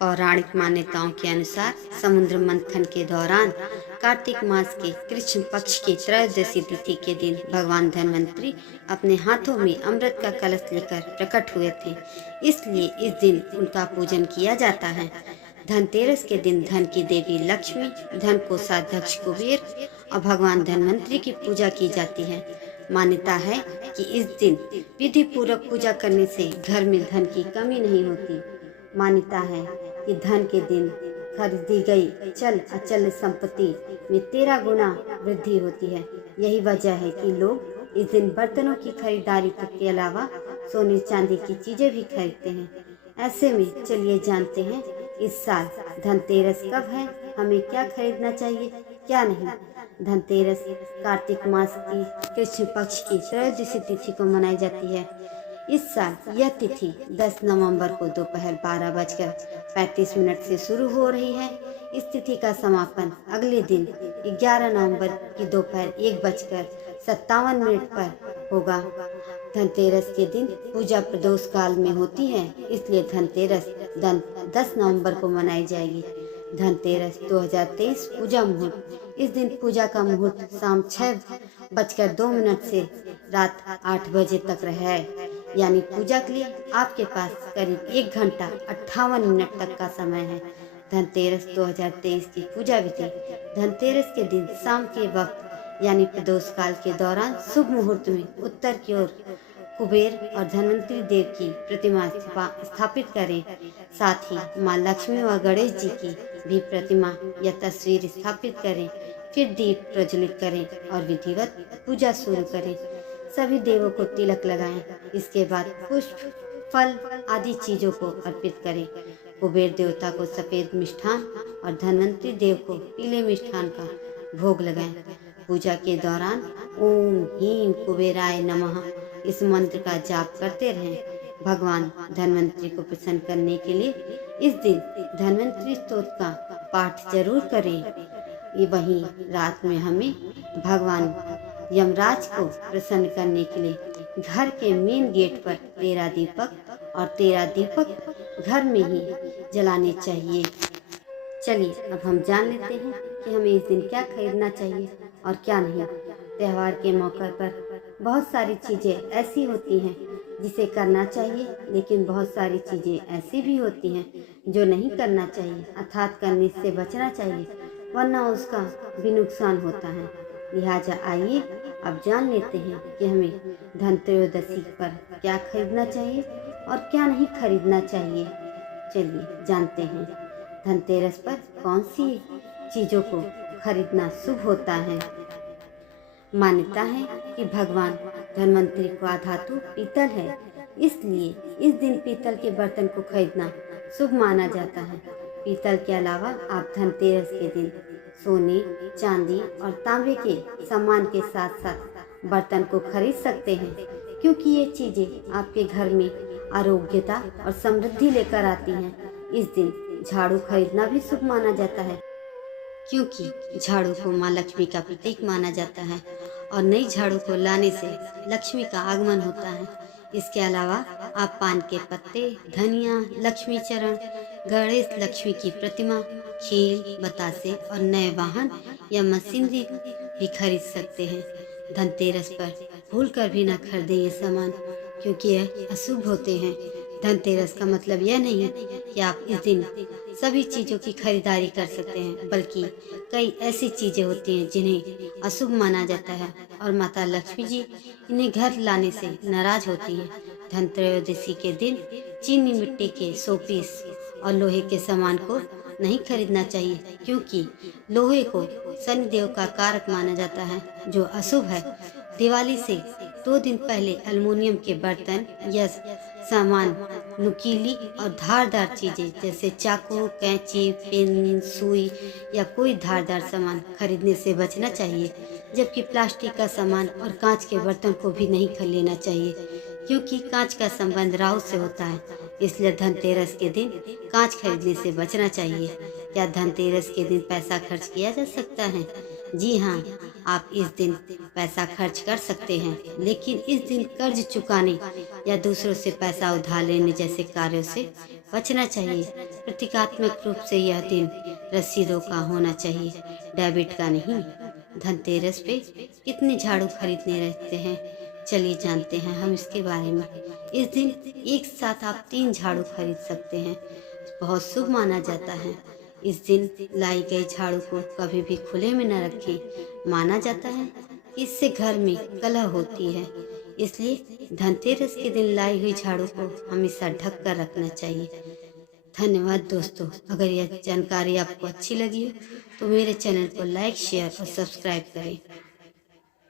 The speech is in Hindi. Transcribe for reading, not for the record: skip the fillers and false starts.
पौराणिक मान्यताओं के अनुसार समुद्र मंथन के दौरान कार्तिक मास के कृष्ण पक्ष की त्रयोदशी तिथि के दिन भगवान धन्वंतरी अपने हाथों में अमृत का कलश लेकर प्रकट हुए थे। इसलिए इस दिन उनका पूजन किया जाता है। धनतेरस के दिन धन की देवी लक्ष्मी, धन कोषाध्यक्ष कुबेर और भगवान धन्वंतरी की पूजा की जाती है। मान्यता है कि इस दिन विधि पूर्वक पूजा करने से घर में धन की कमी नहीं होती। मान्यता है कि धन के दिन खरीदी गई चल अचल संपत्ति में 13 गुना वृद्धि होती है। यही वजह है कि लोग इस दिन बर्तनों की खरीदारी के अलावा सोने चांदी की चीजें भी खरीदते हैं। ऐसे में चलिए जानते हैं इस साल धनतेरस कब है, हमें क्या खरीदना चाहिए क्या नहीं। धनतेरस कार्तिक मास की कृष्ण पक्ष की त्रयोदशी तिथि को मनाई जाती है। इस साल यह तिथि 10 नवंबर को दोपहर 12:35 से शुरू हो रही है। इस तिथि का समापन अगले दिन 11 नवंबर की दोपहर 1:57 पर होगा। धनतेरस के दिन पूजा प्रदोष काल में होती है, इसलिए धनतेरस 10 नवंबर को मनाई जाएगी। धनतेरस 2023 पूजा मुहूर्त। इस दिन पूजा का मुहूर्त शाम 6:02 से रात 8 बजे तक है। यानी पूजा के लिए आपके पास करीब 1 घंटा 58 मिनट तक का समय है। धनतेरस 2023 की पूजा विधि। धनतेरस के दिन शाम के वक्त यानी प्रदोष काल के दौरान शुभ मुहूर्त में उत्तर की ओर कुबेर और धन्वंतरी देव की प्रतिमा स्थापित करें। साथ ही माँ लक्ष्मी व गणेश जी की भी प्रतिमा या तस्वीर स्थापित करें। फिर दीप प्रज्वलित करें और विधिवत पूजा शुरू करें। सभी देवों को तिलक लगाएं। इसके बाद पुष्प, फल आदि चीजों को अर्पित करें। कुबेर देवता को सफेद मिष्ठान और धन्वंतरी देव को पीले मिष्ठान का भोग लगाएं। पूजा के दौरान ओम ह्रीं कुबेराय नमः इस मंत्र का जाप करते रहें। भगवान धन्वंतरी को प्रसन्न करने के लिए इस दिन धन्वंतरी स्तोत्र का पाठ जरूर करें। वहीं रात में हमें भगवान यमराज को प्रसन्न करने के लिए घर के मेन गेट पर 13 दीपक और 13 दीपक घर में ही जलाने चाहिए। चलिए अब हम जान लेते हैं कि हमें इस दिन क्या खरीदना चाहिए और क्या नहीं। त्योहार के मौके पर बहुत सारी चीज़ें ऐसी होती हैं जिसे करना चाहिए, लेकिन बहुत सारी चीज़ें ऐसी भी होती हैं जो नहीं करना चाहिए, अर्थात करने से बचना चाहिए, वरना उसका भी नुकसान होता है। लिहाजा आइए अब जान लेते हैं कि हमें धनत्रयोदशी पर क्या खरीदना चाहिए और क्या नहीं खरीदना चाहिए। चलिए जानते हैं धनतेरस पर कौन सी चीज़ों को खरीदना शुभ होता है। मान्यता है कि भगवान धन्वंतरी का धातु पीतल है, इसलिए इस दिन पीतल के बर्तन को खरीदना शुभ माना जाता है। पीतल के अलावा आप धनतेरस के दिन सोने, चांदी और तांबे के सामान के साथ साथ बर्तन को खरीद सकते हैं, क्योंकि ये चीज़ें आपके घर में आरोग्यता और समृद्धि लेकर आती हैं। इस दिन झाड़ू खरीदना भी शुभ माना जाता है, क्योंकि झाड़ू को माँ लक्ष्मी का प्रतीक माना जाता है और नई झाड़ू को लाने से लक्ष्मी का आगमन होता है। इसके अलावा आप पान के पत्ते, धनिया, लक्ष्मी चरण, गणेश लक्ष्मी की प्रतिमा, खील, बतासे और नए वाहन या मशीनरी भी खरीद सकते हैं। धनतेरस पर भूलकर भी न खरीदें ये सामान, क्योंकि यह अशुभ होते हैं। धनतेरस का मतलब यह नहीं है कि आप इस दिन सभी चीज़ों की खरीदारी कर सकते हैं, बल्कि कई ऐसी चीज़ें होती हैं जिन्हें अशुभ माना जाता है और माता लक्ष्मी जी इन्हें घर लाने से नाराज होती हैं। धनत्रयोदशी के दिन चीनी मिट्टी के शोपीस और लोहे के सामान को नहीं खरीदना चाहिए, क्योंकि लोहे को शनिदेव का कारक माना जाता है, जो अशुभ है। दिवाली से 2 दिन पहले एल्युमिनियम के बर्तन या सामान, नुकीली और धारदार चीजें जैसे चाकू, कैंची, पेन, सुई या कोई धारदार सामान खरीदने से बचना चाहिए। जबकि प्लास्टिक का सामान और कांच के बर्तन को भी नहीं खरीदना चाहिए, क्योंकि कांच का संबंध राहु से होता है। इसलिए धनतेरस के दिन कांच खरीदने से बचना चाहिए। क्या धनतेरस के दिन पैसा खर्च किया जा सकता है? जी हाँ, आप इस दिन पैसा खर्च कर सकते हैं, लेकिन इस दिन कर्ज चुकाने या दूसरों से पैसा उधार लेने जैसे कार्यों से बचना चाहिए। प्रतीकात्मक रूप से यह दिन रसीदों का होना चाहिए, डेबिट का नहीं। धनतेरस पे कितने झाड़ू खरीदने रहते हैं, चलिए जानते हैं हम इसके बारे में। इस दिन एक साथ आप 3 झाड़ू खरीद सकते हैं, बहुत शुभ माना जाता है। इस दिन लाई गई झाड़ू को कभी भी खुले में न रखें। माना जाता है कि इससे घर में कलह होती है, इसलिए धनतेरस के दिन लाई हुई झाड़ू को हमेशा ढक कर रखना चाहिए। धन्यवाद दोस्तों। अगर यह जानकारी आपको अच्छी लगी हो तो मेरे चैनल को लाइक, शेयर और सब्सक्राइब करें।